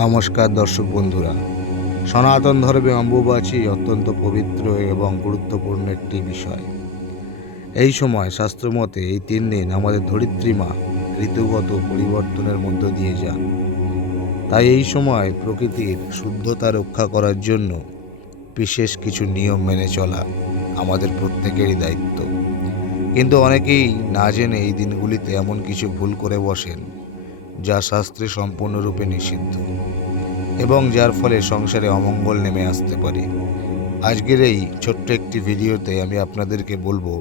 নমস্কার দর্শক বন্ধুরা, সনাতন ধর্মে অম্বুবাচী অত্যন্ত পবিত্র এবং গুরুত্বপূর্ণ একটি বিষয়। এই সময় শাস্ত্রমতে এই 3 দিন আমাদের ধরিত্রী মা ঋতুগত পরিবর্তনের মধ্য দিয়ে যান। তাই এই সময় প্রকৃতির শুদ্ধতা রক্ষা করার জন্য বিশেষ কিছু নিয়ম মেনে চলা আমাদের প্রত্যেকেরই দায়িত্ব। কিন্তু অনেকেই না জেনে এই দিনগুলিতে এমন কিছু ভুল করে বসেন যা শাস্ত্রে সম্পূর্ণরূপে নিষিদ্ধ এবং যার ফলে সংসারে অমঙ্গল নেমে আসতে পারে। আজকের এই ছোট্ট একটি ভিডিওতে আমি আপনাদেরকে বলবো,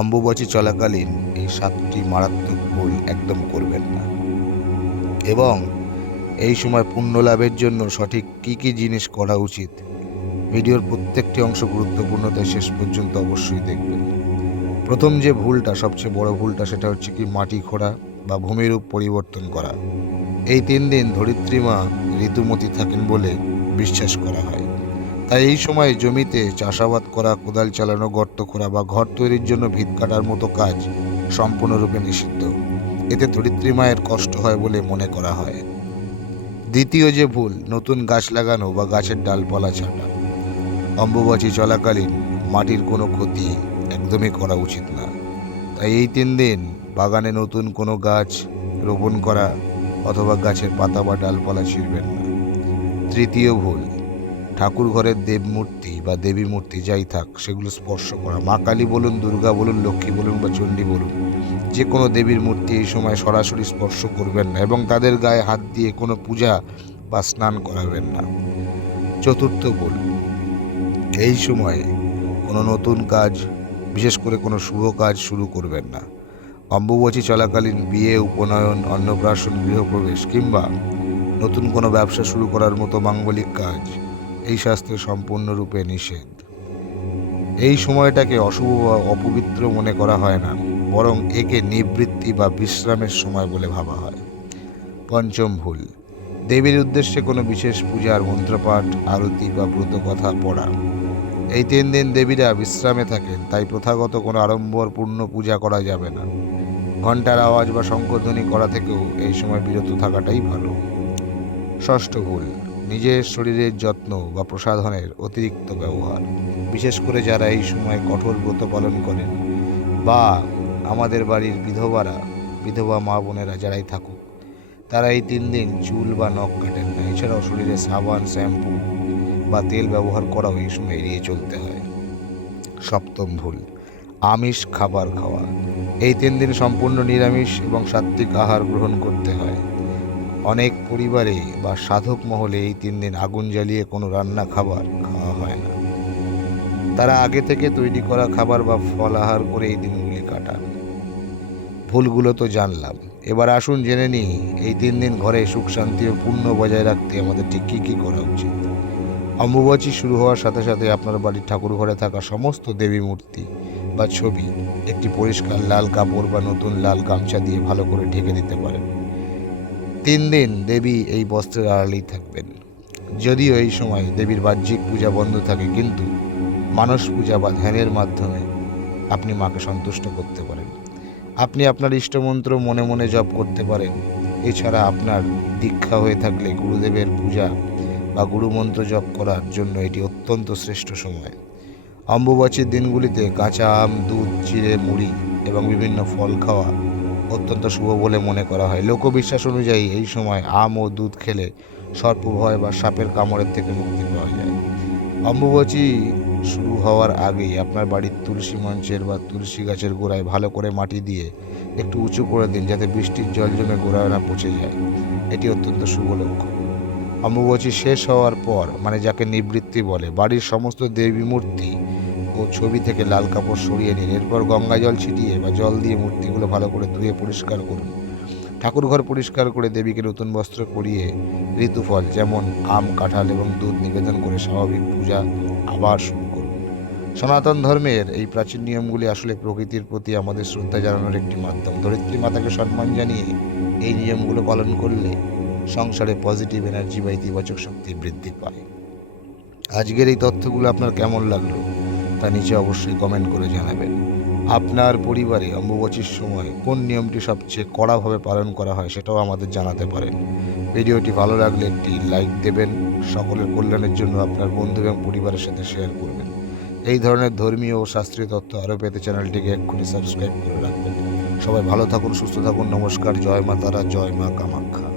অম্বুবাচী চলাকালীন এই 7টি মারাত্মক ভুল একদম করবেন না এবং এই সময় পুণ্য লাভের জন্য সঠিক কী জিনিস করা উচিত। ভিডিওর প্রত্যেকটি অংশ গুরুত্বপূর্ণ, তাই শেষ পর্যন্ত অবশ্যই দেখবেন। প্রথম যে ভুলটা, সবচেয়ে বড় ভুলটা, সেটা হচ্ছে কি মাটি খোঁড়া বা ভূমিরূপ পরিবর্তন করা। এই 3 দিন ধরিত্রী মা ঋতুমতী থাকেন বলে বিশ্বাস করা হয়। তাই এই সময় জমিতে চাষাবাদ করা, কোদাল চালানো, গর্ত খোঁড়া বা ঘর তৈরির জন্য ভিত কাটার মতো কাজ সম্পূর্ণরূপে নিষিদ্ধ। এতে ধরিত্রী মায়ের কষ্ট হয় বলে মনে করা হয়। দ্বিতীয় যে ভুল, নতুন গাছ লাগানো বা গাছের ডালপালা ছাঁটা। অম্বুবাচী চলাকালীন মাটির কোনো ক্ষতি একদমই করা উচিত না। তাই এই 3 দিন বাগানে নতুন কোনো গাছ রোপণ করা অথবা গাছের পাতা বা ডালপালা ছিঁড়বেন না। তৃতীয় ভুল, ঠাকুর ঘরের দেবমূর্তি বা দেবী মূর্তি যাই থাক সেগুলো স্পর্শ করা। মা কালী বলুন, দুর্গা বলুন, লক্ষ্মী বলুন বা চণ্ডী বলুন, যে কোনো দেবীর মূর্তি এই সময় সরাসরি স্পর্শ করবেন না এবং তাদের গায়ে হাত দিয়ে কোনো পূজা বা স্নান করাবেন না। চতুর্থ ভুল, এই সময়ে কোনো নতুন কাজ, বিশেষ করে কোনো শুভ কাজ শুরু করবেন না। অম্বুবাচী চলাকালীন বিয়ে, উপনয়ন, অন্নপ্রাশন, গৃহপ্রবেশ কিংবা নতুন কোনো ব্যবসা শুরু করার মতো মাঙ্গলিক কাজ এই শাস্ত্রে সম্পূর্ণরূপে নিষেধ। এই সময়টাকে অশুভ বা অপবিত্র মনে করা হয় না, বরং একে নিবৃত্তি বা বিশ্রামের সময় বলে ভাবা হয়। পঞ্চম ভুল, দেবীর উদ্দেশ্যে কোনো বিশেষ পূজার মন্ত্রপাঠ, আরতি বা ব্রতকথা পড়া। এই 3 দিন দেবীরা বিশ্রামে থাকেন, তাই প্রথাগত কোনো আড়ম্বরপূর্ণ পূজা করা যাবে না। ঘণ্টার আওয়াজ বা শঙ্খধ্বনি করা থেকেও এই সময় বিরত থাকাটাই ভালো। ষষ্ঠ ভুল, নিজের শরীরের যত্ন বা প্রসাধনের অতিরিক্ত ব্যবহার। বিশেষ করে যারা এই সময় কঠোর ব্রত পালন করেন বা আমাদের বাড়ির বিধবা মা বোনেরা যারাই থাকুক, তারা এই 3 দিন চুল বা নখ কাটেন না। এছাড়াও শরীরে সাবান, শ্যাম্পু বা তেল ব্যবহার করাও এই সময় এড়িয়ে চলতে হয়। সপ্তম ভুল, আমিষ খাবার খাওয়া। এই 3 দিন সম্পূর্ণ নিরামিষ এবং সাত্ত্বিক আহার গ্রহণ করতে হয়। অনেক পরিবারে বা সাধক মহলে এই 3 দিন আগুন জ্বালিয়ে কোনো রান্না খাবার খাওয়া হয় না। তারা আগে থেকে তৈরি করা খাবার বা ফল আহার করে এই দিনগুলি কাটান। ভুলগুলো তো জানলাম, এবার আসুন জেনে নিই এই 3 দিন ঘরে সুখ শান্তি ও পুণ্য বজায় রাখতে আমাদের ঠিক কী করা উচিত। অম্বুবাচী শুরু হওয়ার সাথে সাথে আপনার বাড়ির ঠাকুর ঘরে থাকা সমস্ত দেবী মূর্তি বা ছবি একটি পরিষ্কার লাল কাপড় বা নতুন লাল গামছা দিয়ে ভালো করে ঢেকে দিতে পারেন। 3 দিন দেবী এই বস্ত্রের আড়ালেই থাকবেন। যদিও এই সময় দেবীর বাহ্যিক পূজা বন্ধ থাকে, কিন্তু মানস পূজা বা ধ্যানের মাধ্যমে আপনি মাকে সন্তুষ্ট করতে পারেন। আপনি আপনার ইষ্টমন্ত্র মনে মনে জপ করতে পারেন। এছাড়া আপনার দীক্ষা হয়ে থাকলে গুরুদেবের পূজা বা গুরুমন্ত্র জপ করার জন্য এটি অত্যন্ত শ্রেষ্ঠ সময়। অম্বুবাচীর দিনগুলিতে কাঁচা আম, দুধ, চিড়ে, মুড়ি এবং বিভিন্ন ফল খাওয়া অত্যন্ত শুভ বলে মনে করা হয়। লোকবিশ্বাস অনুযায়ী এই সময় আম ও দুধ খেলে সর্পভয় বা সাপের কামড়ের থেকে মুক্তি পাওয়া যায়। অম্বুবাচী শুরু হওয়ার আগেই আপনার বাড়ির তুলসী মঞ্চের বা তুলসী গাছের গোড়ায় ভালো করে মাটি দিয়ে একটু উঁচু করে দিন, যাতে বৃষ্টির জল জমে গোড়ায় না পচে যায়। এটি অত্যন্ত শুভ লক্ষণ। অম্বুবাচী শেষ হওয়ার পর, মানে যাকে নিবৃত্তি বলে, বাড়ির সমস্ত দেবী মূর্তি ও ছবি থেকে লাল কাপড় সরিয়ে নিন। এরপর গঙ্গা জল ছিটিয়ে বা জল দিয়ে মূর্তিগুলো ভালো করে ধুয়ে পরিষ্কার করুন। ঠাকুরঘর পরিষ্কার করে দেবীকে নতুন বস্ত্র পরিয়ে ঋতুফল যেমন আম, কাঁঠাল এবং দুধ নিবেদন করে স্বাভাবিক পূজা আবার শুরু করুন। সনাতন ধর্মের এই প্রাচীন নিয়মগুলি আসলে প্রকৃতির প্রতি আমাদের শ্রদ্ধা জানানোর একটি মাধ্যম। ধরিত্রী মাতাকে সম্মান জানিয়ে এই নিয়মগুলো পালন করলে সংসারে পজিটিভ এনার্জি বা ইতিবাচক শক্তি বৃদ্ধি পায়। আজকের এই তথ্যগুলো আপনার কেমন লাগলো তা নিচে অবশ্যই কমেন্ট করে জানাবেন। আপনার পরিবারে অম্বুবাচীর সময় কোন নিয়মটি সবচেয়ে কড়াভাবে পালন করা হয় সেটাও আমাদের জানাতে পারেন। ভিডিওটি ভালো লাগলে একটি লাইক দেবেন। সকলের কল্যাণের জন্য আপনার বন্ধু এবং পরিবারের সাথে শেয়ার করবেন। এই ধরনের ধর্মীয় ও শাস্ত্রীয় তথ্য আরও পেতে চ্যানেলটিকে এক্ষুনি সাবস্ক্রাইব করে রাখবেন। সবাই ভালো থাকুন, সুস্থ থাকুন। নমস্কার। জয় মা তারা, জয় মা কামাখ্যা।